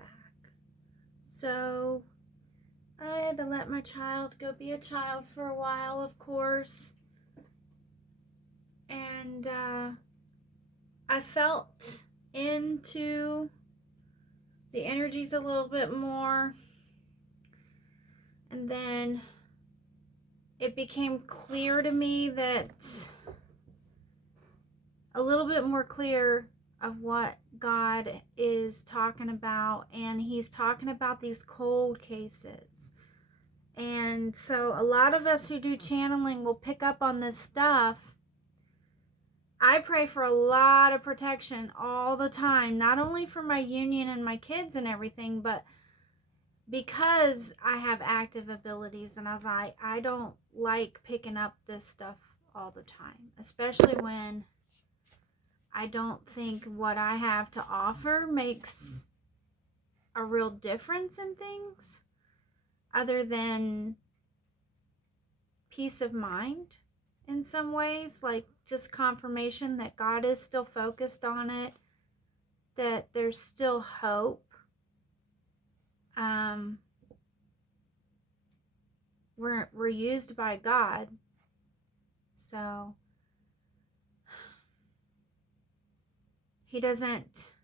back. So I had to let my child go be a child for a while, of course. And I felt into the energies a little bit more. And then it became clear to me that a little bit more clear of what God is talking about. And he's talking about these cold cases. And so a lot of us who do channeling will pick up on this stuff. I pray for a lot of protection all the time, not only for my union and my kids and everything, but because I have active abilities, and as I don't like picking up this stuff all the time, especially when I don't think what I have to offer makes a real difference in things other than peace of mind in some ways, like just confirmation that God is still focused on it, that there's still hope. We're used by God, so he doesn't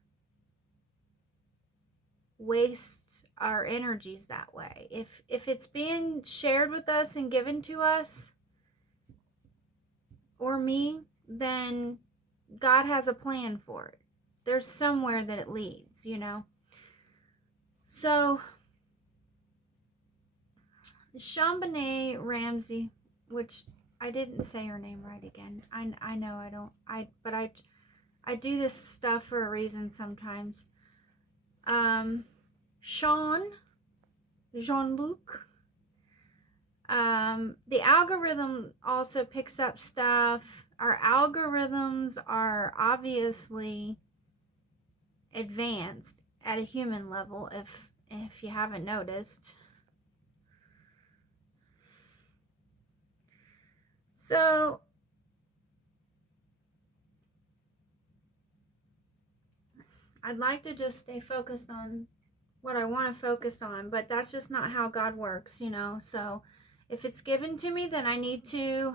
waste our energies that way. If it's being shared with us and given to us or me, then God has a plan for it. There's somewhere that it leads, you know. So Shambhanae Ramsey, which I didn't say her name right again. I know I don't. But I do this stuff for a reason sometimes. Jean-Luc. The algorithm also picks up stuff. Our algorithms are obviously advanced at a human level, if you haven't noticed. So I'd like to just stay focused on what I want to focus on, but that's just not how God works, you know. So if it's given to me, then I need to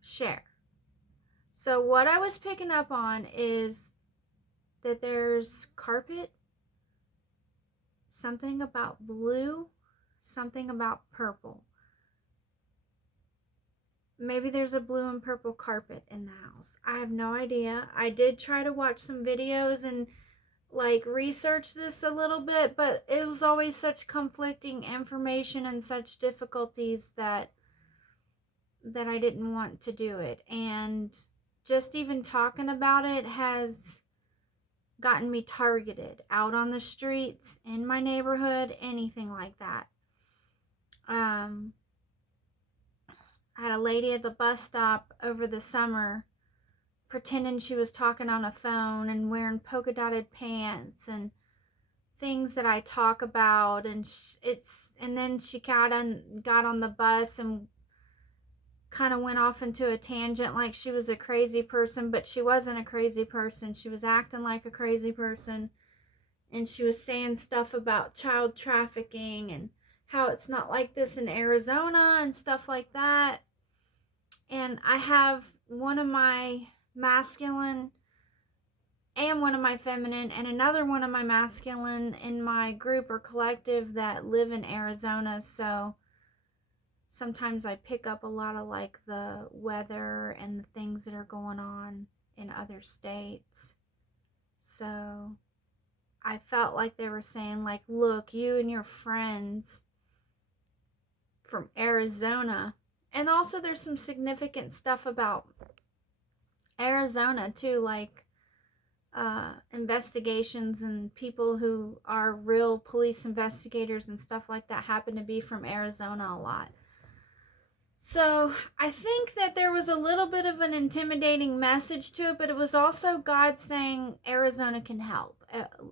share. So what I was picking up on is that there's carpet, something about blue, something about purple. Maybe there's a blue and purple carpet in the house. I have no idea. I did try to watch some videos and like research this a little bit, but it was always such conflicting information and such difficulties that I didn't want to do it. And just even talking about it has gotten me targeted out on the streets, in my neighborhood, anything like that. I had a lady at the bus stop over the summer pretending she was talking on a phone and wearing polka dotted pants and things that I talk about, and and then she got on the bus and kind of went off into a tangent like she was a crazy person, but she wasn't a crazy person. She was acting like a crazy person, and she was saying stuff about child trafficking and how it's not like this in Arizona and stuff like that. And I have one of my masculine and one of my feminine and another one of my masculine in my group or collective that live in Arizona. So sometimes I pick up a lot of like the weather and the things that are going on in other states. So I felt like they were saying like, look, you and your friends from Arizona. And also there's some significant stuff about Arizona too, like investigations and people who are real police investigators and stuff like that happen to be from Arizona a lot. So I think that there was a little bit of an intimidating message to it, but it was also God saying Arizona can help.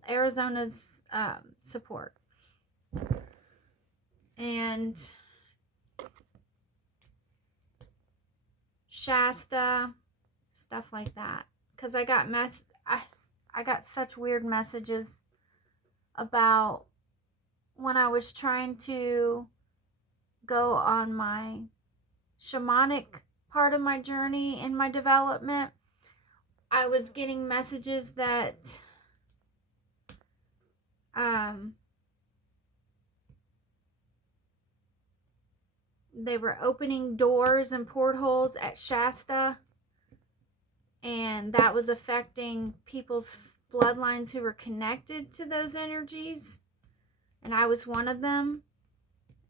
Arizona's support. And Shasta, stuff like that. because I got such weird messages about when I was trying to go on my shamanic part of my journey in my development. I was getting messages that they were opening doors and portholes at Shasta, and that was affecting people's bloodlines who were connected to those energies, and I was one of them,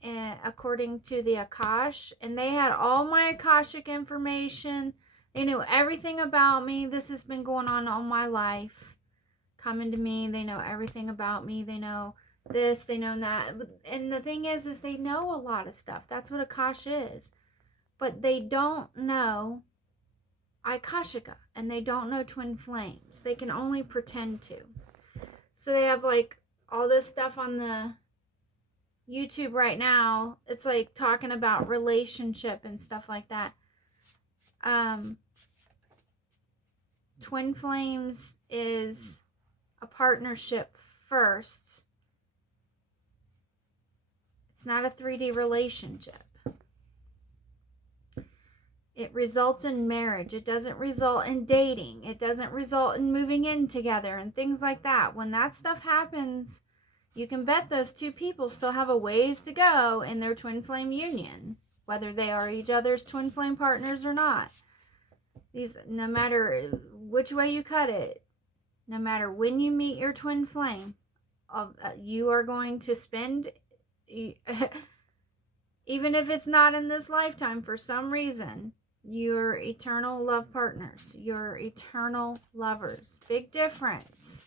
and according to the Akash, and they had all my Akashic information. They knew everything about me. This has been going on all my life, coming to me. They know everything about me. They know this, they know that. And the thing is they know a lot of stuff. That's what Akash is. But they don't know Akashika, and they don't know twin flames. They can only pretend to. So they have like all this stuff on the YouTube right now. It's like talking about relationship and stuff like that. Twin flames is a partnership first. It's not a 3D relationship. It results in marriage. It doesn't result in dating. It doesn't result in moving in together and things like that. When that stuff happens, you can bet those two people still have a ways to go in their twin flame union, whether they are each other's twin flame partners or not. No matter which way you cut it, no matter when you meet your twin flame, you are going to spend, even if it's not in this lifetime for some reason, your eternal love partners, your eternal lovers. Big difference.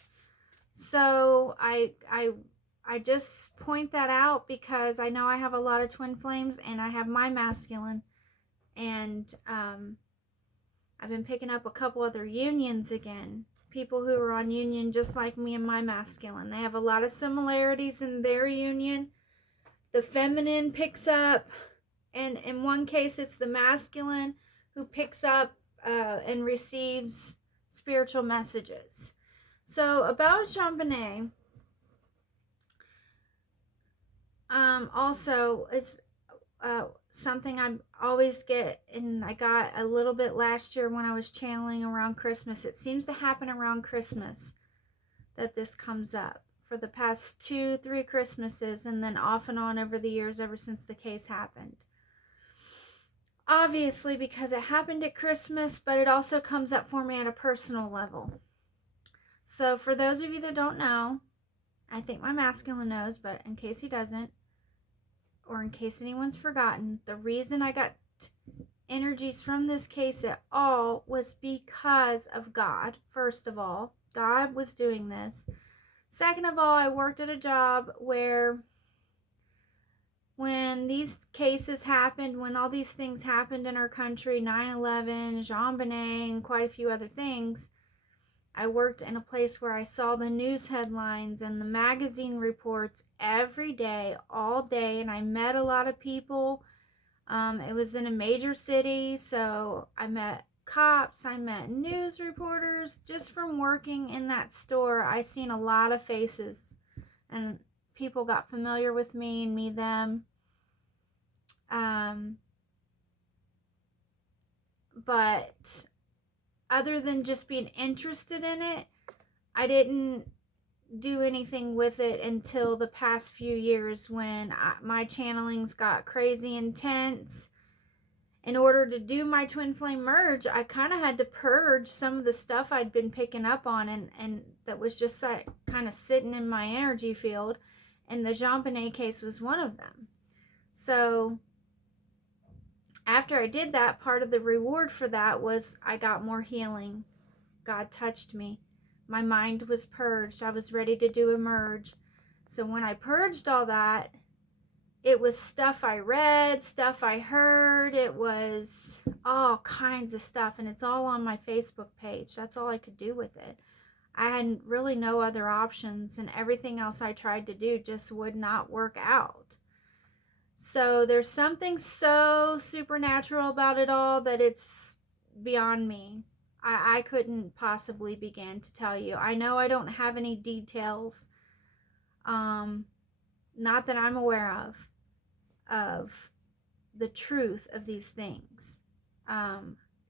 So I just point that out because I know I have a lot of twin flames, and I have my masculine, and I've been picking up a couple other unions again. People who are on union just like me and my masculine. They have a lot of similarities in their union. The feminine picks up, and in one case it's the masculine who picks up and receives spiritual messages. So about JonBenét, also it's something I always get, and I got a little bit last year when I was channeling around Christmas. It seems to happen around Christmas that this comes up for the past 2-3 Christmases, and then off and on over the years ever since the case happened. Obviously because it happened at Christmas, but it also comes up for me at a personal level. So for those of you that don't know, I think my masculine knows, but in case he doesn't, or in case anyone's forgotten, the reason I got energies from this case at all was because of God. First of all, God was doing this. Second of all, I worked at a job where when these cases happened, when all these things happened in our country, 9/11, JonBenét, and quite a few other things, I worked in a place where I saw the news headlines and the magazine reports every day, all day, and I met a lot of people. It was in a major city, so I met cops, I met news reporters. Just from working in that store, I seen a lot of faces, and people got familiar with me and me them. But other than just being interested in it, I didn't do anything with it until the past few years when my channelings got crazy intense. In order to do my twin flame merge, I kind of had to purge some of the stuff I'd been picking up on and that was just kind of sitting in my energy field, and the JonBenét case was one of them. So after I did that, part of the reward for that was I got more healing. God touched me. My mind was purged. I was ready to do a merge. So when I purged all that, it was stuff I read, stuff I heard. It was all kinds of stuff, and it's all on my Facebook page. That's all I could do with it. I had really no other options, and everything else I tried to do just would not work out. So there's something so supernatural about it all that it's beyond me. I couldn't possibly begin to tell you. I know I don't have any details, not that I'm aware of the truth of these things.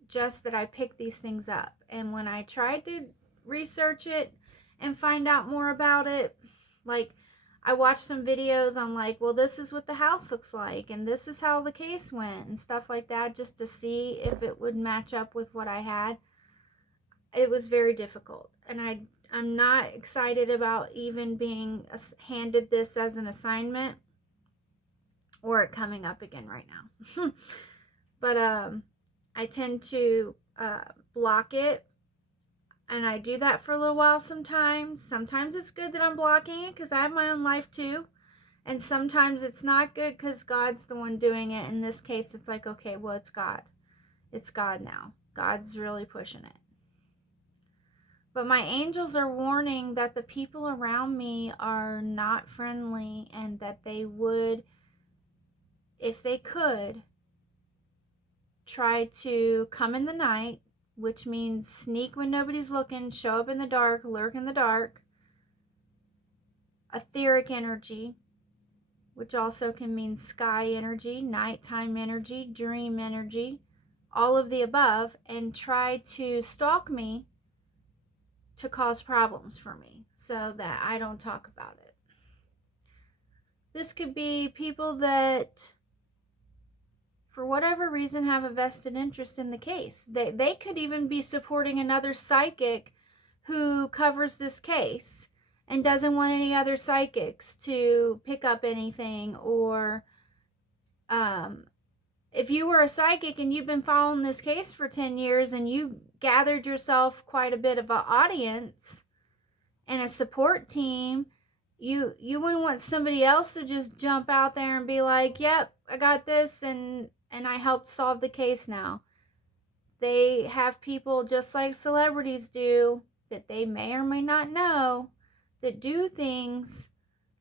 Just that I picked these things up. And when I tried to research it and find out more about it, like, I watched some videos on, like, well, this is what the house looks like, and this is how the case went, and stuff like that, just to see if it would match up with what I had. It was very difficult, and I'm not excited about even being handed this as an assignment or it coming up again right now. But I tend to block it, and I do that for a little while sometimes. Sometimes it's good that I'm blocking it because I have my own life too. And sometimes it's not good because God's the one doing it. In this case, it's like, okay, well, it's God. It's God now. God's really pushing it. But my angels are warning that the people around me are not friendly, and that they would, if they could, try to come in the night, which means sneak when nobody's looking, show up in the dark, lurk in the dark. Etheric energy, which also can mean sky energy, nighttime energy, dream energy, all of the above, and try to stalk me to cause problems for me so that I don't talk about it. This could be people that, for whatever reason, have a vested interest in the case. They could even be supporting another psychic who covers this case and doesn't want any other psychics to pick up anything. Or if you were a psychic and you've been following this case for 10 years and you gathered yourself quite a bit of an audience and a support team, you wouldn't want somebody else to just jump out there and be like, yep, I got this, and I helped solve the case now. They have people, just like celebrities do, that they may or may not know, that do things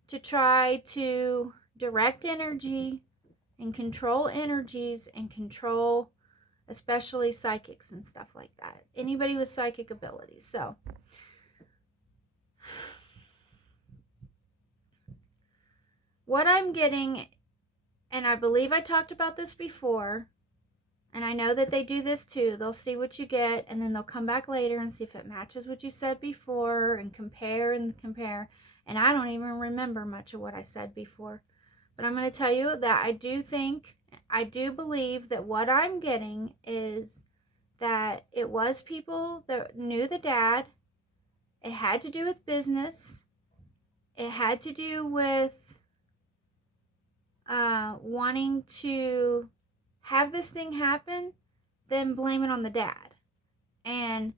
to try to direct energy and control energies and control especially psychics and stuff like that. Anybody with psychic abilities. So what I'm getting, and I believe I talked about this before, and I know that they do this too. They'll see what you get, and then they'll come back later and see if it matches what you said before, and compare and compare. And I don't even remember much of what I said before. But I'm going to tell you that I do believe that what I'm getting is that it was people that knew the dad. It had to do with business. It had to do with wanting to have this thing happen, then blame it on the dad. And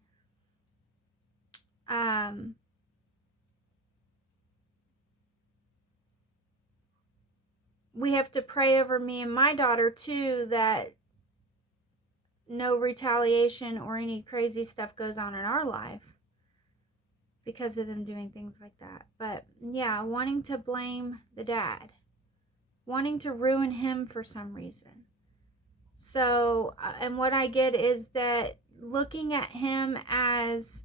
we have to pray over me and my daughter too, that no retaliation or any crazy stuff goes on in our life because of them doing things like that. But yeah, wanting to blame the dad, wanting to ruin him for some reason. So, and what I get is that looking at him as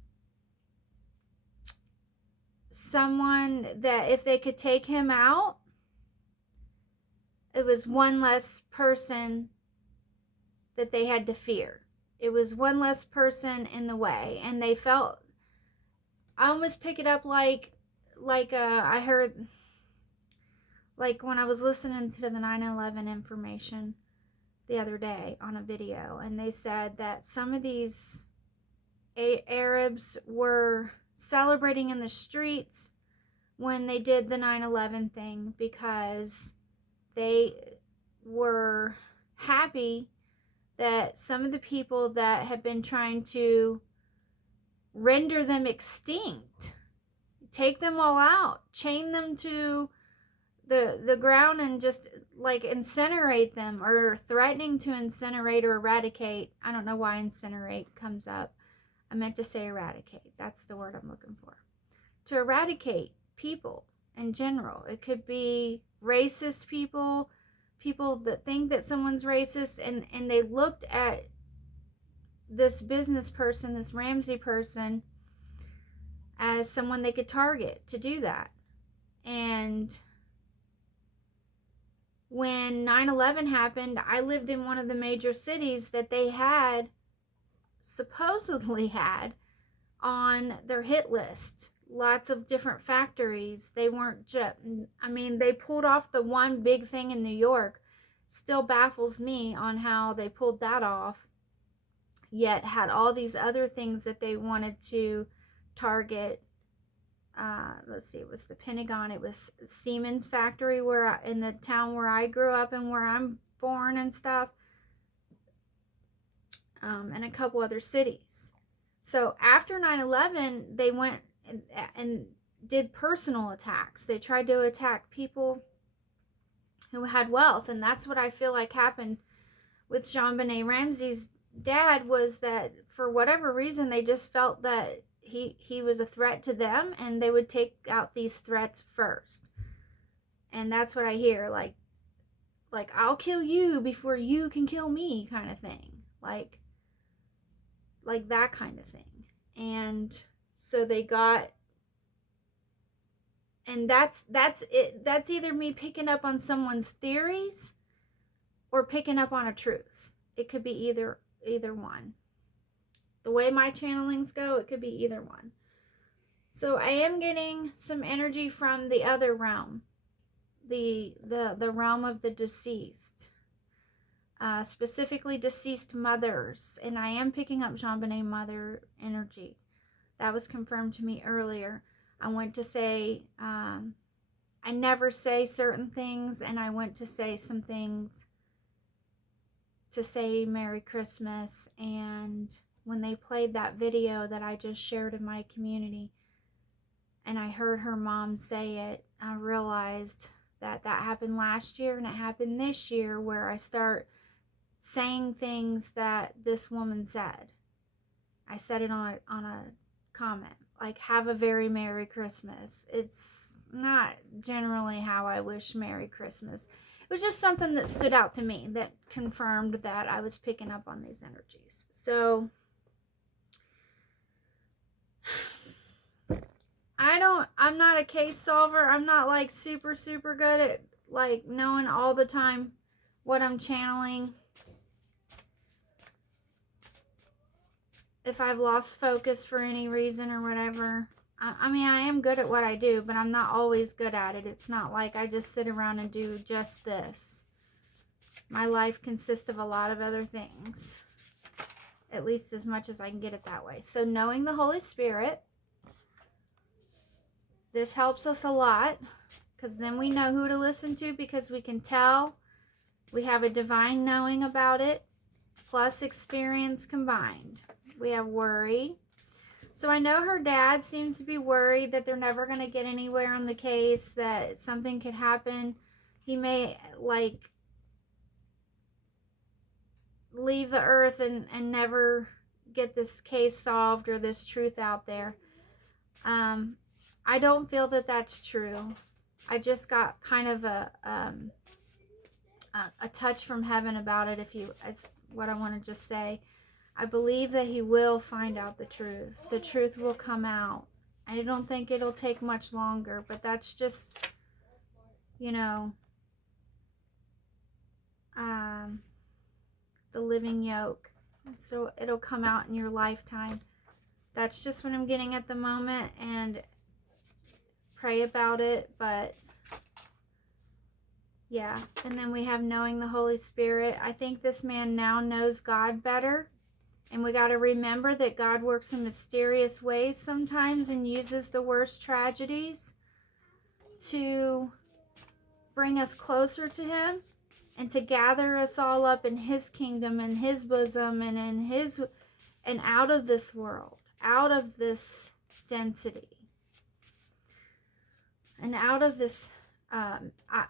someone that if they could take him out, it was one less person that they had to fear. It was one less person in the way. And they felt, I almost pick it up like I heard, like when I was listening to the 9/11 information the other day on a video, and they said that some of these Arabs were celebrating in the streets when they did the 9/11 thing because they were happy that some of the people that had been trying to render them extinct, take them all out, chain them to the ground and just like incinerate them, or threatening to incinerate or eradicate. I don't know why incinerate comes up. I meant to say eradicate. That's the word I'm looking for. To eradicate people in general. It could be racist people that think that someone's racist, and they looked at this business person, this Ramsey person, as someone they could target to do that. And when 9/11 happened, I lived in one of the major cities that they had, supposedly had, on their hit list. Lots of different factories. They weren't just, I mean, they pulled off the one big thing in New York. Still baffles me on how they pulled that off, yet had all these other things that they wanted to target. Let's see, it was the Pentagon, it was Siemens factory in the town where I grew up and where I'm born and stuff, and a couple other cities. So after 9/11, they went and did personal attacks. They tried to attack people who had wealth, and that's what I feel like happened with JonBenét Ramsey's dad, was that for whatever reason they just felt that he was a threat to them, and they would take out these threats first. And that's what I hear, like I'll kill you before you can kill me, kind of thing, like that kind of thing. And so they got, and that's it. That's either me picking up on someone's theories or picking up on a truth. It could be either one. The way my channelings go, it could be either one. So I am getting some energy from the other realm, the realm of the deceased, specifically deceased mothers, and I am picking up JonBenét mother energy. That was confirmed to me earlier. I went to say, I never say certain things, and I went to say some things to say Merry Christmas, and when they played that video that I just shared in my community, and I heard her mom say it, I realized that happened last year, and it happened this year, where I start saying things that this woman said. I said it on a comment, like, have a very Merry Christmas. It's not generally how I wish Merry Christmas. It was just something that stood out to me that confirmed that I was picking up on these energies. So I'm not a case solver. I'm not like super good at like knowing all the time what I'm channeling. If I've lost focus for any reason or whatever. I mean, I am good at what I do, but I'm not always good at it. It's not like I just sit around and do just this. My life consists of a lot of other things. At least as much as I can get it that way. So knowing the Holy Spirit, this helps us a lot, because then we know who to listen to, because we can tell. We have a divine knowing about it, plus experience combined. We have worry. So I know her dad seems to be worried that they're never going to get anywhere on the case, that something could happen. He may, like, leave the earth and never get this case solved or this truth out there. I don't feel that that's true. I just got kind of a touch from heaven about it, that's what I want to just say. I believe that he will find out the truth. The truth will come out. I don't think it'll take much longer, but that's just, you know, the living yoke. So it'll come out in your lifetime. That's just what I'm getting at the moment, and pray about it. But yeah, and then we have knowing the Holy Spirit. I think this man now knows God better. And we got to remember that God works in mysterious ways sometimes and uses the worst tragedies to bring us closer to him and to gather us all up in his kingdom and his bosom and in his, and out of this world, out of this density, and out of this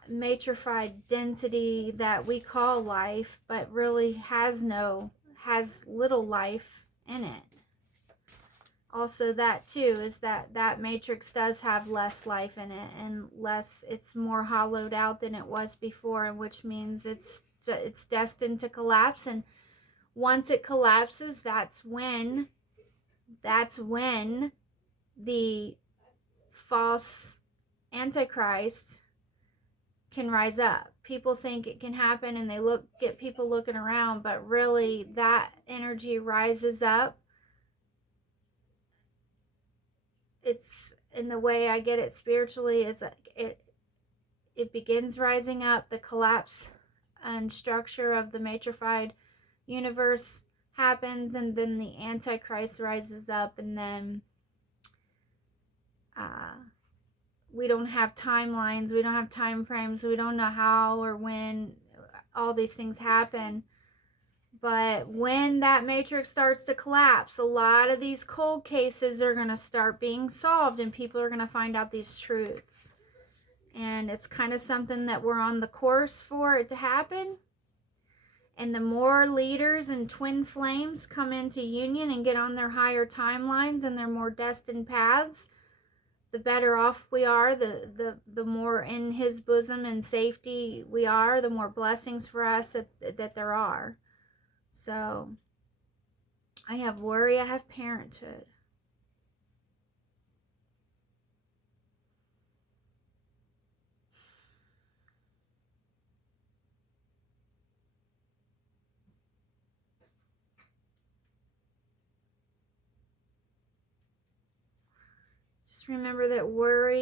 matrified density that we call life, but really has little life in it. Also, that too is that matrix does have less life in it, and it's more hollowed out than it was before, and which means it's destined to collapse. And once it collapses, that's when the false Antichrist can rise up. People think it can happen and they get people looking around, but really that energy rises up. It's, in the way I get it spiritually, is it begins rising up. The collapse and structure of the matrified universe happens, and then the Antichrist rises up, and then we don't have timelines, we don't have time frames, we don't know how or when all these things happen. But when that matrix starts to collapse, a lot of these cold cases are going to start being solved, and people are going to find out these truths. And it's kind of something that we're on the course for it to happen. And the more leaders and twin flames come into union and get on their higher timelines and their more destined paths, the better off we are, the more in his bosom and safety we are, the more blessings for us that there are. So I have worry, I have parenthood. Just remember that worry